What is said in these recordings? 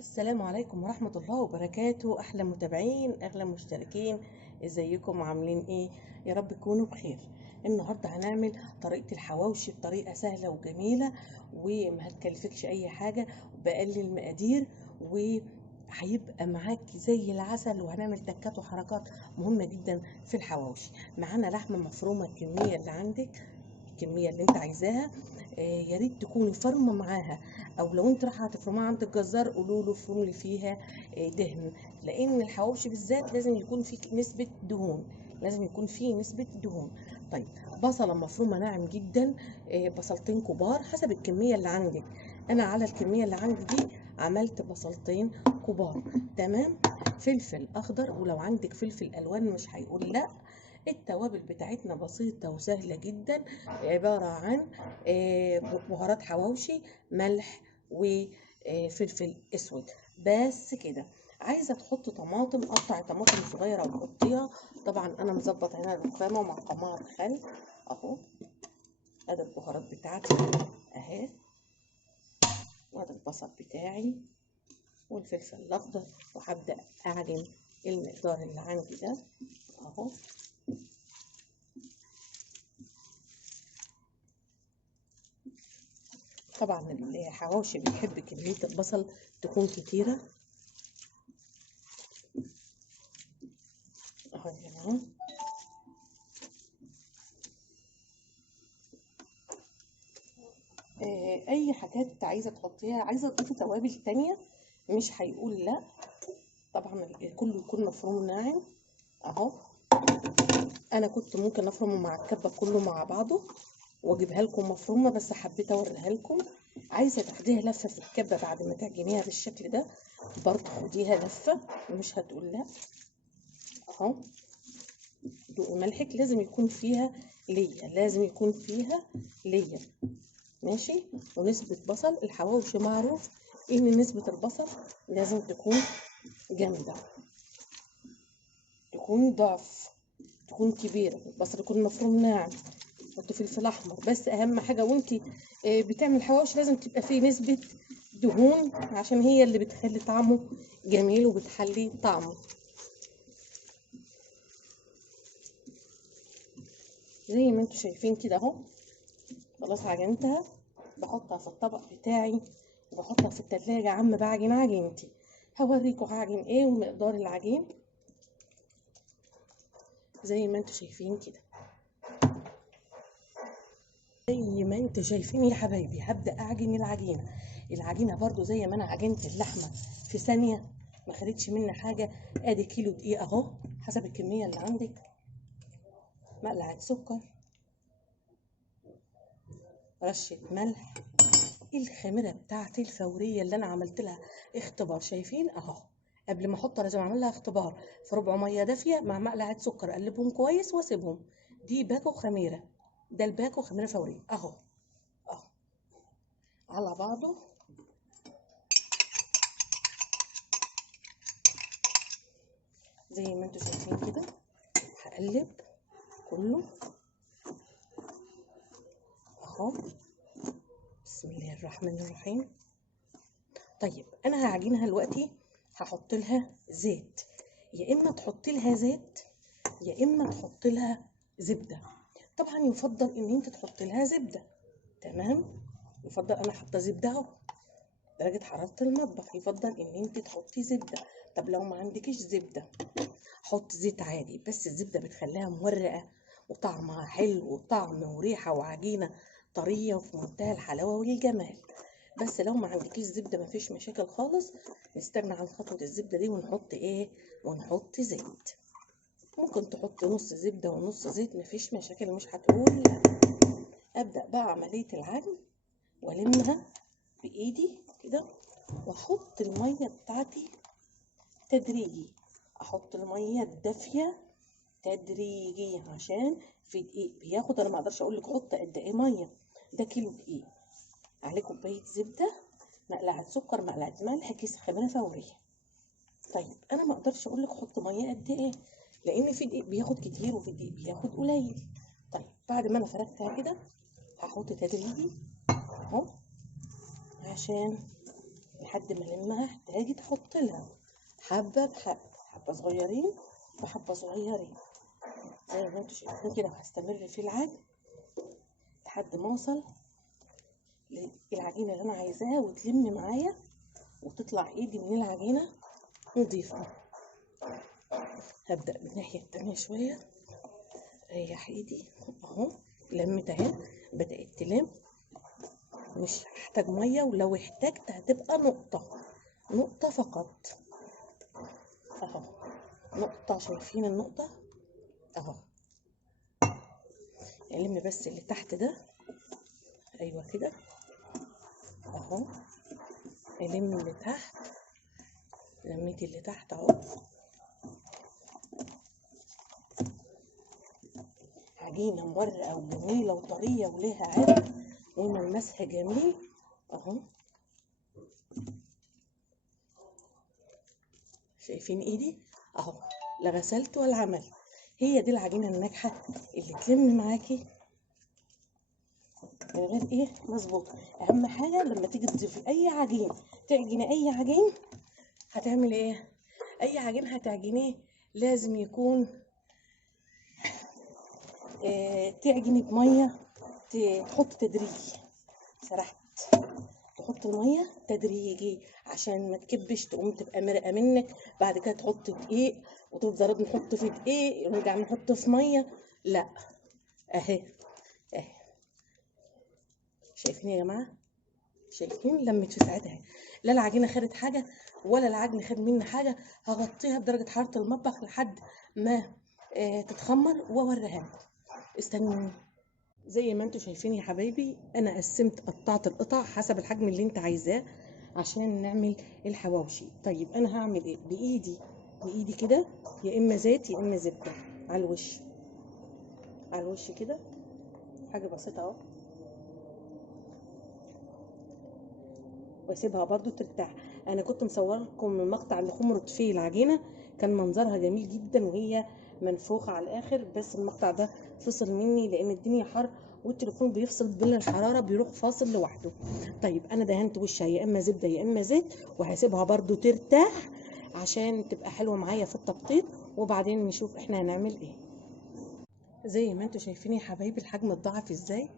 السلام عليكم ورحمة الله وبركاته. أحلى متابعين، أغلى مشتركين، ازيكم عاملين ايه؟ يا رب تكونوا بخير. النهاردة هنعمل طريقة الحواوشي بطريقة سهلة وجميلة وما هتكلفكش أي حاجة وبأقل المقادير، وهيبقى معاكي زي العسل. وهنعمل تكات وحركات مهمة جدا في الحواوشي. معانا لحمة مفرومة، الكمية اللي عندك، الكمية اللي انت عايزاها. يا ريت تكوني فرمة معاها، او لو انت رايحه هتفرمها عند الجزار قولوا له افرم لي فيها دهن، لان الحواوشي بالذات لازم يكون فيه نسبه دهون، لازم يكون فيه نسبه دهون. طيب، بصله مفرومه ناعم جدا، بصلتين كبار حسب الكميه اللي عندك. انا على الكميه اللي عندي دي عملت بصلتين كبار. تمام. فلفل اخضر، ولو عندك فلفل الوان مش هيقول لا. التوابل بتاعتنا بسيطة وسهلة جدا، عبارة عن بهارات حواوشي، ملح وفلفل اسود، بس كده. عايزة تحط طماطم، قطع طماطم صغيرة وحطيها. طبعا انا مظبط هنا الرخامة مع قماع خل اهو. ادي البهارات بتاعتي اهي، وادي البصل بتاعي والفلفل الاخضر، وهبدأ اعجن المقدار اللي عندي ده اهو. طبعا الحواوشي بيحب كمية البصل تكون كتيرة اهو يا جماعة. اي حاجات عايزة تحطيها، عايزة تضيفي توابل تانية مش هيقول لا. طبعا كله يكون مفروم ناعم اهو. انا كنت ممكن افرمه مع الكبة كله مع بعضه واجيبها لكم مفرومة، بس حبيت اوريها لكم. عايزة تاخديها لفة في الكبة بعد ما تعجنيها بالشكل ده، برضه خديها لفة مش هتقول لا اهو. ملحك لازم يكون فيها ليا، لازم يكون فيها ليا، ماشي. ونسبة بصل، الحواوشي معروف ان نسبة البصل لازم تكون جامدة، تكون ضعف، تكون كبيرة. البصل يكون مفروم ناعم. حط فلفل احمر، بس اهم حاجة وانت بتعمل حواوشي لازم تبقى فيه نسبة دهون، عشان هي اللي بتخلي طعمه جميل وبتحلي طعمه. زي ما انتوا شايفين كده اهو. خلاص عجنتها، بحطها في الطبق بتاعي وبحطها في التلاجة. عم بعجن عجينتي، هوريكم هعجن ايه ومقدار العجين زي ما انتوا شايفين كده. زي ما انتوا شايفين يا حبايبي، هبدأ اعجن العجينة. العجينة برضو زي ما انا عجنت اللحمة في ثانية، ما خدتش مني حاجة. ادي كيلو دقيق اهو حسب الكمية اللي عندك، مقلعة سكر، رشة ملح، الخميره بتاعتي الفوريه اللي انا عملت لها اختبار، شايفين اهو. قبل ما احطها لازم اعمل لها اختبار في ربع ميه دافيه مع مقلعه سكر، اقلبهم كويس واسيبهم. دي باكو خميره، ده الباكو خميره فوريه اهو، اهو على بعضه. زي ما انتوا شايفين كده، هقلب كله اهو. بسم الله الرحمن الرحيم. طيب انا هعجنها دلوقتي، هحط لها زيت. يا اما تحط لها زيت يا اما تحط لها زبده. طبعا يفضل ان انت تحط لها زبده. تمام. يفضل، انا حاطه زبده اهو، درجه حراره المطبخ يفضل ان انت تحطي زبده. طب لو ما عندكيش زبده حط زيت عادي، بس الزبده بتخليها مورقه وطعمها حلو وطعم وريحه وعجينه طريه وفي منتهى الحلاوه والجمال. بس لو ما عندكيش زبده مفيش مشاكل خالص، نستغنى عن خطوه الزبده دي ونحط ايه، ونحط زيت. ممكن تحط نص زبده ونص زيت، مفيش مشاكل مش هتقول لا. ابدا بقى عمليه العجن والمها بايدي كده، واحط الميه بتاعتي تدريجي. احط الميه الدافيه تدريجي عشان في دقيق بياخد. انا ما اقدرش اقول لك حط قد ايه ميه، ده كيلو دقيق عليه كوبايه زبده، مقلعه سكر، مقلعه ملح، كيس خميره فوريه. طيب انا ما اقدرش اقول لك حط ميه قد ايه، لان في دقيق بياخد كتير وفي دقيق بياخد قليل. طيب بعد ما انا فردتها كده هحط تدريجي اهو، عشان لحد ما المها هتحتاجي تحط لها حبه بحبه، حبه صغيرين بحبه صغيرين زي ما انتوا شايفين كده. وهستمر في العجن لحد ما اوصل للعجينه اللي انا عايزاها وتلم معايا وتطلع ايدي من العجينه نضيفه. هبدا بالناحيه التانيه شويه، ريح ايدي اهو، لمت اهي، بدات تلم. مش هحتاج ميه، ولو احتاجت هتبقى نقطه فقط اهو، نقطه. شايفين النقطه اهو؟ الم بس اللي تحت ده، ايوه كده اهو. الم اللي تحت، لميت اللي تحت اهو. عجينه مورقه وجميله وطريه وليها عرق وملمسها جميل اهو. شايفين ايدي اهو؟ لا غسلت ولا عملت. هي دي العجينه الناجحه اللي تلم معاكي من غير ايه مظبوطه. اهم حاجه لما تيجي تضيفي اي عجين، تعجني اي عجين، هتعمل ايه؟ اي عجين هتعجنيه لازم يكون تعجني بميه، تحط تدريجي. سرحت، تحط الميه تدريجي عشان ما تكبش، تقوم تبقى مرقه منك. بعد كده تحط دقيق وتفضل نحط في دقيق ونرجع نحط في ميه. لا، اهي اهي. شايفين يا جماعه؟ شايفين لمت في ساعتها اهي. لا العجينه خدت حاجه ولا العجن خد مني حاجه. هغطيها بدرجه حراره المطبخ لحد ما تتخمر واوريها لكم. استنوني. زي ما انتوا شايفين يا حبايبي، انا قطعت القطع حسب الحجم اللي انت عايزاه عشان نعمل الحواوشي. طيب انا هعمل ايه؟ بايدي كده، يا اما زيت يا اما زبده على الوش، على الوش كده، حاجه بسيطه اهو. واسيبها برضو ترتاح. انا كنت مصوره لكم المقطع اللي خمرت فيه العجينه، كان منظرها جميل جدا وهي منفوخه على الاخر، بس المقطع ده فصل مني لان الدنيا حر والتليفون بيفصل بين الحراره بيروح فاصل لوحده. طيب انا دهنت وشها يا اما زبده يا اما زيت، وهسيبها برضو ترتاح عشان تبقى حلوه معايا في التبطيط، وبعدين نشوف احنا هنعمل ايه. زي ما انتوا شايفين يا حبايبي الحجم اتضاعف ازاي.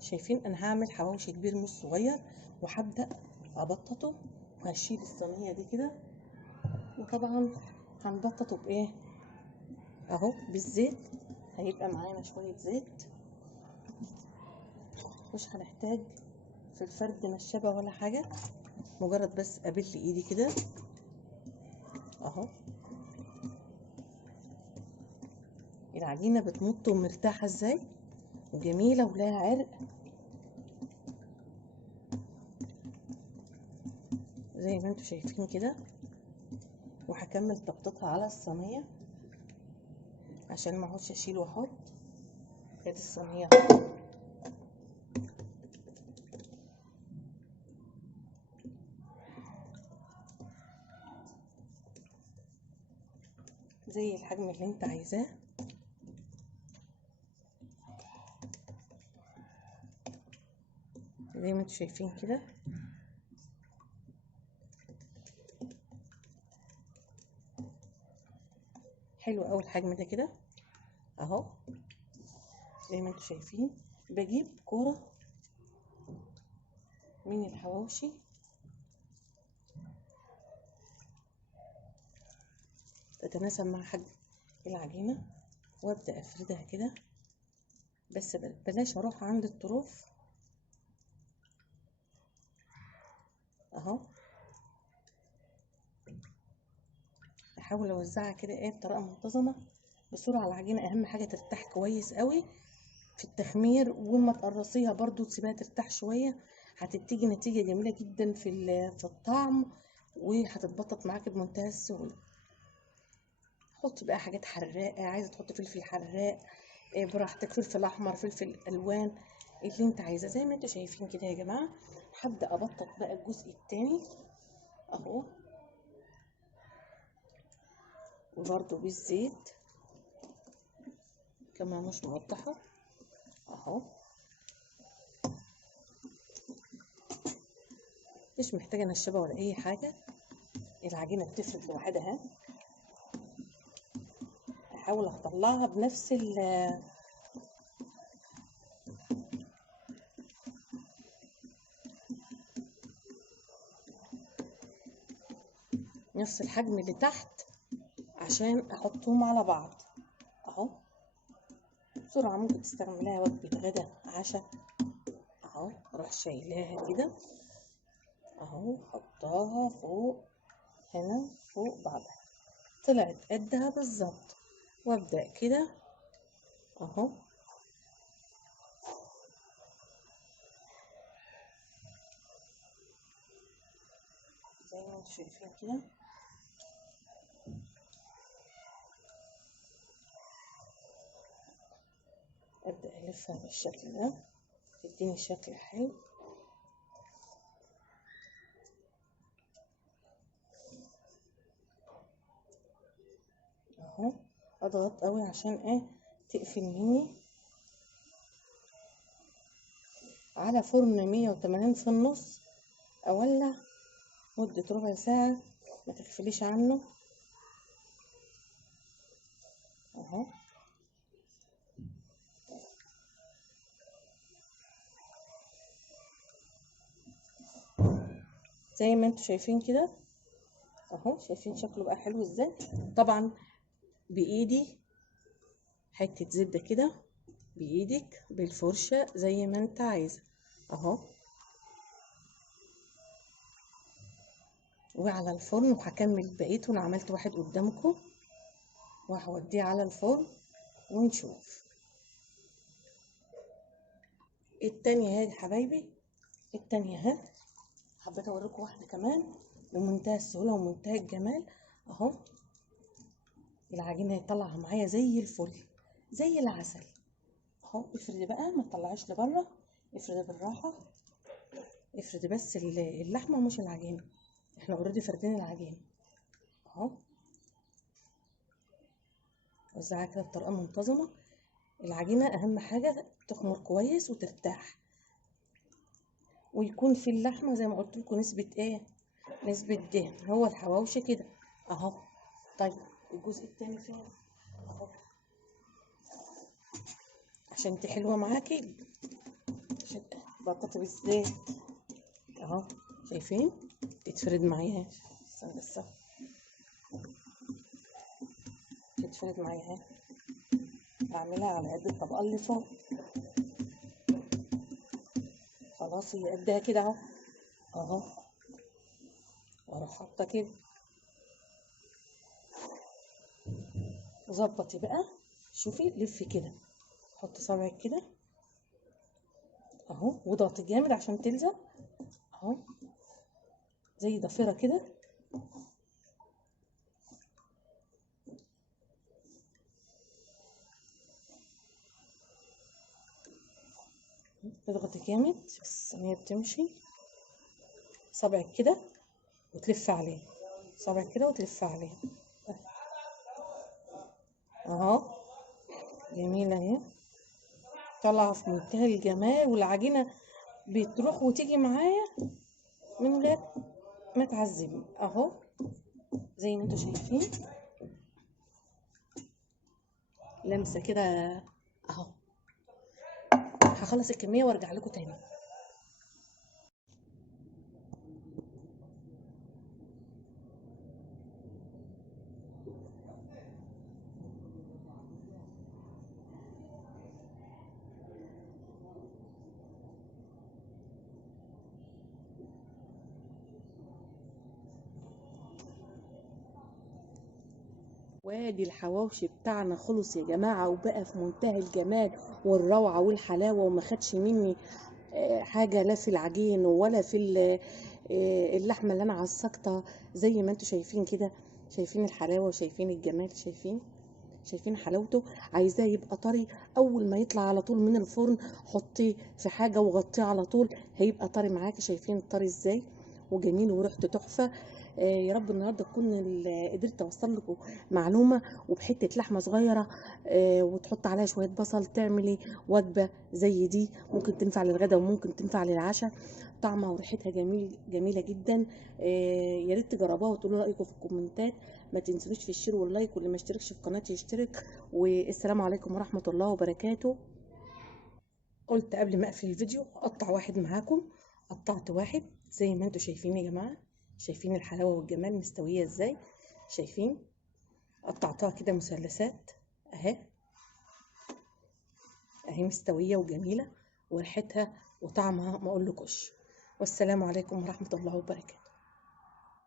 شايفين انا هعمل حواوشي كبير مش صغير، وهبدا ابططه. وهشيل الصينيه دي كده، وطبعا هنبططه بايه اهو؟ بالزيت. هيبقى معانا شويه زيت، مش هنحتاج في الفرد نشابه ولا حاجه، مجرد بس ابل ايدي كده اهو. العجينه بتمط ومرتاحه ازاي وجميله ولها عرق زي ما انتوا شايفين كده. وهكمل تبطيطها على الصينيه عشان ما اقعدش اشيل واحط. ادي الصينيه زي الحجم اللي انت عايزاه. زي ما انتوا شايفين كده. حلو قوي الحجم ده كده اهو. زي ما انتوا شايفين بجيب كرة من الحواوشي تتناسب مع حجم العجينة، وابدأ افردها كده. بس بلاش اروح عند الطروف اهو. احاول اوزعها كده ايه بطريقة منتظمة بسرعة على العجينة. اهم حاجة ترتاح كويس قوي في التخمير، وما تقرصيها برضو تسيبها ترتاح شوية. هتديكي نتيجة جميلة جدا في الطعم، وهتتبطط معاكي بمنتهى السهولة. حطي بقى حاجات حراقة، عايزة تحطي فلفل حراق براحتك، فلفل احمر، فلفل الوان، اللي انت عايزاه زي ما انتوا شايفين كده يا جماعة. هبدأ ابطط بقى الجزء التاني اهو، وبرده بالزيت كمان مش موضحة اهو. مش محتاجه نشابه ولا اي حاجه. العجينه بتفرد لوحدها. احاول اطلعها بنفس نفس الحجم اللي تحت عشان احطهم على بعض اهو. بسرعه ممكن تستعمليها وجبه غدا عشاء اهو. اروح شايلاها كده اهو، حطاها فوق هنا فوق بعضها، طلعت قدها بالظبط. وابدأ كده اهو. زي ما انتم شايفين كده. ابدأ الفها بالشكل ده، تديني شكل حلو اهو. اضغط قوي عشان ايه؟ تقفل مني. على فرن 180 في النص، اولع مدة ربع ساعة، ما تغفليش عنه اهو. زي ما انتم شايفين كده اهو. شايفين شكله بقى حلو ازاي؟ طبعا بايدي حتة زبدة كده، بايدك بالفرشة زي ما انت عايزة اهو. وعلى الفرن، وهكمل بقيته. انا عملت واحد قدامكم وهوديه على الفرن ونشوف التانية اهي يا حبايبي. التانية اهي، حبيت اوريكم واحدة كمان بمنتهى السهولة ومنتهى الجمال اهو. العجينة هيطلعها معايا زي الفل، زي العسل اهو. افردي بقى، ما تطلعيش لبره، افردي بالراحة. افردي بس اللحمة مش العجينة، احنا اوريدي فردين العجينة اهو. وزعها كده بطريقة منتظمة. العجينة اهم حاجة تخمر كويس وترتاح، ويكون في اللحمة زي ما قلت لكم نسبة ايه؟ نسبة دهن. هو الحواوشي كده اهو. طيب الجزء التاني فين اهو؟ عشان انت حلوة معاكي، عشان بطاطا بالزيت اهو. شايفين تتفرد معايا؟ استنى بس تتفرد معايا اهي. بعملها على قد الطبقة اللي فوق. خلاص هي قدها كده اهو اهو. واروح حاطة كده. ظبطي بقى، شوفي لفي كده، حطي صبعك كده اهو، واضغطي جامد عشان تلزق اهو، زي ضفيرة كده. اضغطي جامد بس هي بتمشي. صبعك كده وتلف عليه، صبعك كده وتلف عليه اهو. جميلة اهي، طالعة في منتهى الجمال. والعجينة بتروح وتيجي معايا من غير ما تعذبي اهو. زي ما انتوا شايفين لمسة كده اهو. هخلص الكمية وارجع لكم تاني. وادي الحواوشي بتاعنا خلص يا جماعة، وبقى في منتهى الجمال والروعة والحلاوة، وما خدش مني حاجة لا في العجين ولا في اللحمة اللي انا عصقتها. زي ما انتوا شايفين كده، شايفين الحلاوة وشايفين الجمال، شايفين حلاوته. عايزاه يبقى طري، اول ما يطلع على طول من الفرن حطيه في حاجة وغطيه على طول، هيبقى طري معاكي. شايفين الطري ازاي وجميل وريحته تحفة. يا رب النهارده تكون قدرت اوصل لكم معلومه، وبحته لحمه صغيره وتحط عليها شويه بصل تعملي وجبه زي دي، ممكن تنفع للغدا وممكن تنفع للعشاء. طعمها وريحتها جميله جدا. يا ريت تجربوها وتقولوا رايكم في الكومنتات. ما تنسونيش في الشير واللايك، واللي ما اشتركش في قناتي يشترك. والسلام عليكم ورحمه الله وبركاته. قلت قبل ما اقفل الفيديو اقطع واحد معاكم. قطعت واحد زي ما انتم شايفين يا جماعه، شايفين الحلاوه والجمال مستويه ازاي؟ شايفين؟ قطعتها كده مثلثات اهي، اهي مستويه وجميله وريحتها وطعمها ما اقولكوش. والسلام عليكم ورحمه الله وبركاته.